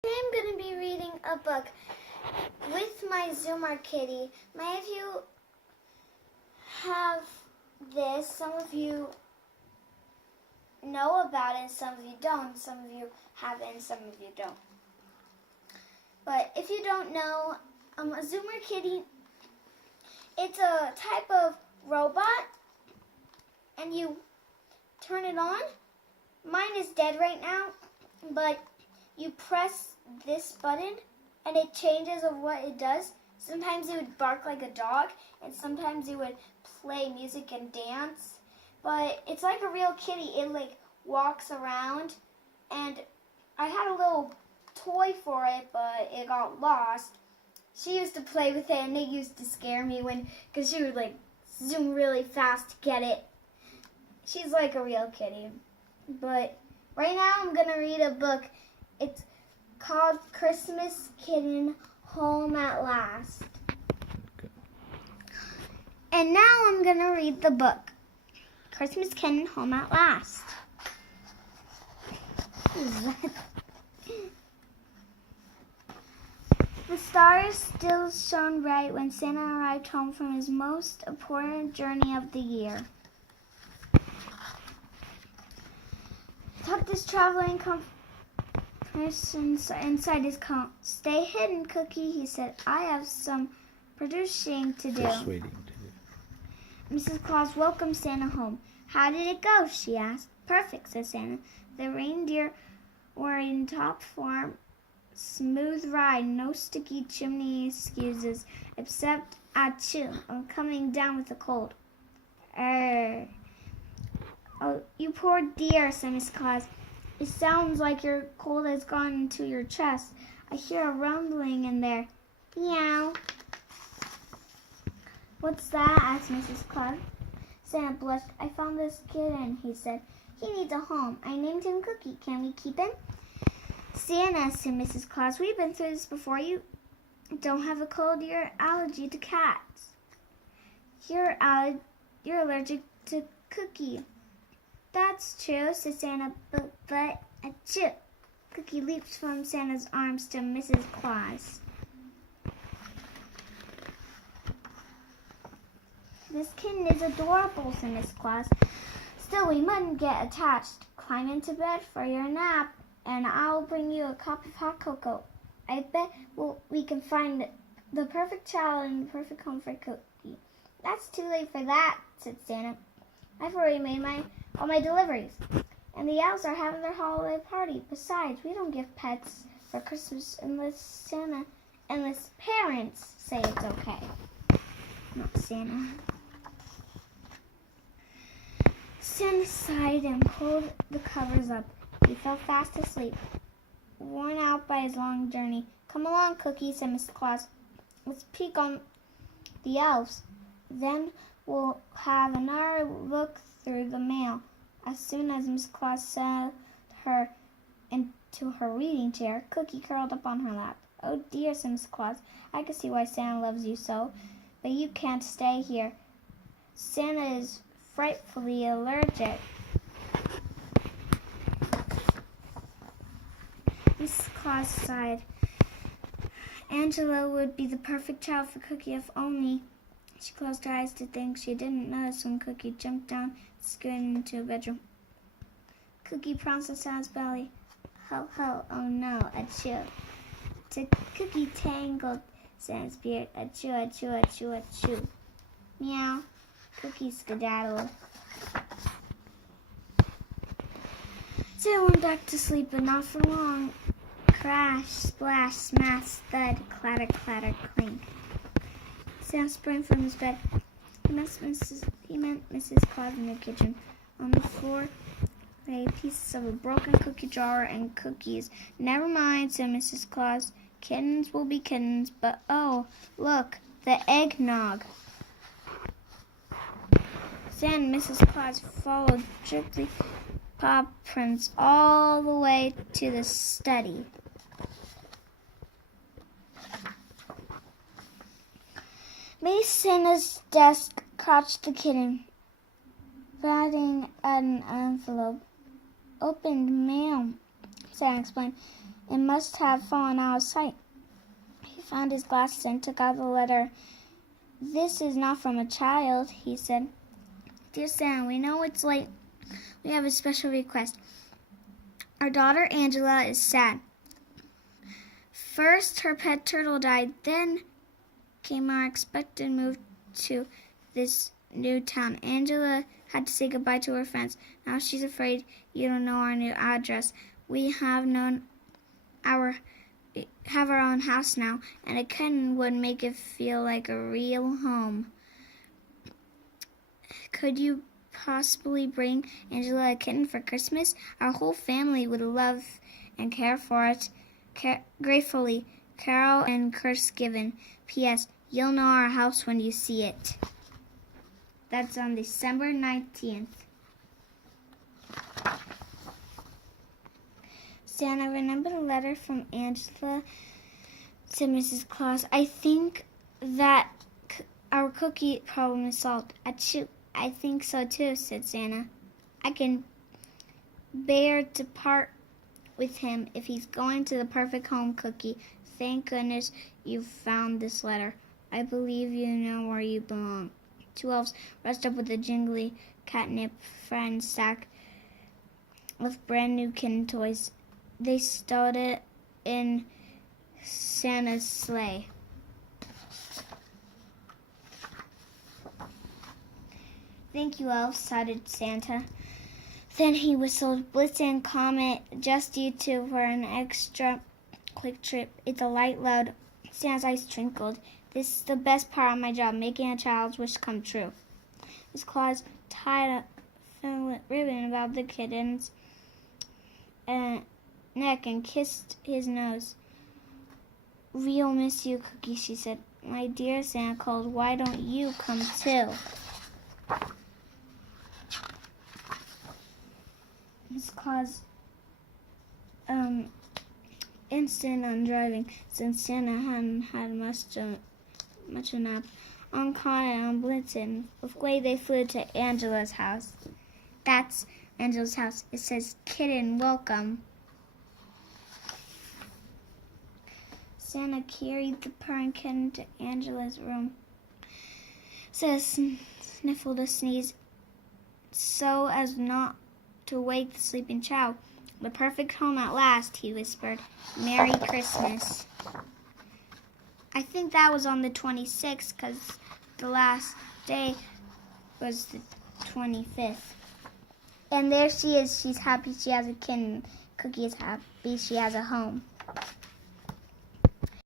Today I'm going to be reading a book with my Zoomer kitty. Many of you have this. Some of you know about it and some of you don't. Some of you have it and some of you don't. But if you don't know, a Zoomer kitty, it's a type of robot and you turn it on. Mine is dead right now, but you press this button and it changes of what it does. Sometimes it would bark like a dog and sometimes it would play music and dance. But it's like a real kitty. It like walks around, and I had a little toy for it, but it got lost. She used to play with it and it used to scare me because she would like zoom really fast to get it. She's like a real kitty. But right now I'm going to read a book. It's called Christmas Kitten Home at Last. And now I'm going to read the book. Christmas Kitten Home at Last. The stars still shone bright when Santa arrived home from his most important journey of the year. Tucked his traveling compass inside his coat. "Stay hidden, Cookie," he said. "I have some producing to do." Mrs. Claus welcomed Santa home. "How did it go?" she asked. "Perfect," said Santa. "The reindeer were in top form. Smooth ride, no sticky chimney excuses, except achoo, I'm coming down with a cold." "Oh, you poor dear," said Miss Claus. "It sounds like your cold has gone into your chest. I hear a rumbling in there." "Meow." "What's that?" asked Mrs. Claus. Santa blushed. "I found this kitten," he said. "He needs a home. I named him Cookie. Can we keep him?" "Santa," said Mrs. Claus, "we've been through this before. You don't have a cold. You're allergic to cats." You're allergic to Cookie." "That's true," said Santa, but achoo." Cookie leaped from Santa's arms to Mrs. Claus. "This kitten is adorable," said Miss Claus. "Still, we mustn't get attached. Climb into bed for your nap, and I'll bring you a cup of hot cocoa. I bet we can find the perfect child and the perfect home for Cookie." "That's too late for that," said Santa. "I've already made all my deliveries, and the elves are having their holiday party. Besides, we don't give pets for Christmas unless parents say it's okay." Not Santa. Santa sighed and pulled the covers up. He fell fast asleep, worn out by his long journey. "Come along, Cookie," said Mrs. Claus. "Let's peek on the elves. Then we'll have another look through the mail." As soon as Mrs. Claus settled her into her reading chair, Cookie curled up on her lap. "Oh dear," said Mrs. Claus, "I can see why Santa loves you so. But you can't stay here. Santa is frightfully allergic." Mrs. Claus sighed. Angela would be the perfect child for Cookie if only. She closed her eyes to think. She didn't notice when Cookie jumped down and scurried into a bedroom. Cookie pounced on Santa's belly. "Ho, ho, oh no, achoo." Cookie tangled Santa's beard. "Achoo, achoo, achoo, achoo." "Meow." Cookie skedaddled. Santa went back to sleep, but not for long. Crash, splash, smash, thud, clatter, clatter, clink. Santa sprang from his bed. He met Mrs. Claus in the kitchen. On the floor lay pieces of a broken cookie jar and cookies. "Never mind," said Mrs. Claus. "Kittens will be kittens, but oh, look, the eggnog." Santa and Mrs. Claus followed drippy paw prints all the way to the study. Beneath Santa's desk crouched the kitten, batting at an envelope. "Opened mail," Santa explained. It must have fallen out of sight. He found his glasses and took out the letter. "This is not from a child," he said. "Dear Santa, we know it's late. We have a special request. Our daughter Angela is sad. First her pet turtle died, then came our expected move to this new town. Angela had to say goodbye to her friends. Now she's afraid you don't know our new address. We have our own house now, and a kitten would make it feel like a real home. Could you possibly bring Angela a kitten for Christmas? Our whole family would love and care for it. Gratefully, Carol and Given. P.S. You'll know our house when you see it." That's on December 19th. Santa, remember the letter from Angela? Said Mrs. Claus. "I think that our cookie problem is solved." "Achoo, I think so too," said Santa. "I can bear to part with him if he's going to the perfect home, Cookie. Thank goodness you found this letter. I believe you know where you belong." Two elves rushed up with a jingly catnip friend sack of brand new kitten toys. They stowed it in Santa's sleigh. "Thank you, elves," sighed Santa. Then he whistled, "Blitz and Comet, just you two for an extra quick trip." It's a light load. Santa's eyes twinkled. "This is the best part of my job, making a child's wish come true." His Claus tied a fillet ribbon about the kitten's neck and kissed his nose. "We'll miss you, Cookie," she said. "My dear," Santa called, "why don't you come too?" His Claus insisted on driving, since Santa hadn't had much a nap. On Comet, on Blitzen, away they flew to Angela's house. That's Angela's house. It says, "Kitten, welcome." Santa carried the purring kitten to Angela's room. Santa sniffled a sneeze so as not to wake the sleeping child. "The perfect home at last," he whispered. "Merry Christmas." I think that was on the 26th because the last day was the 25th. And there she is. She's happy she has a kitten. Cookie is happy she has a home.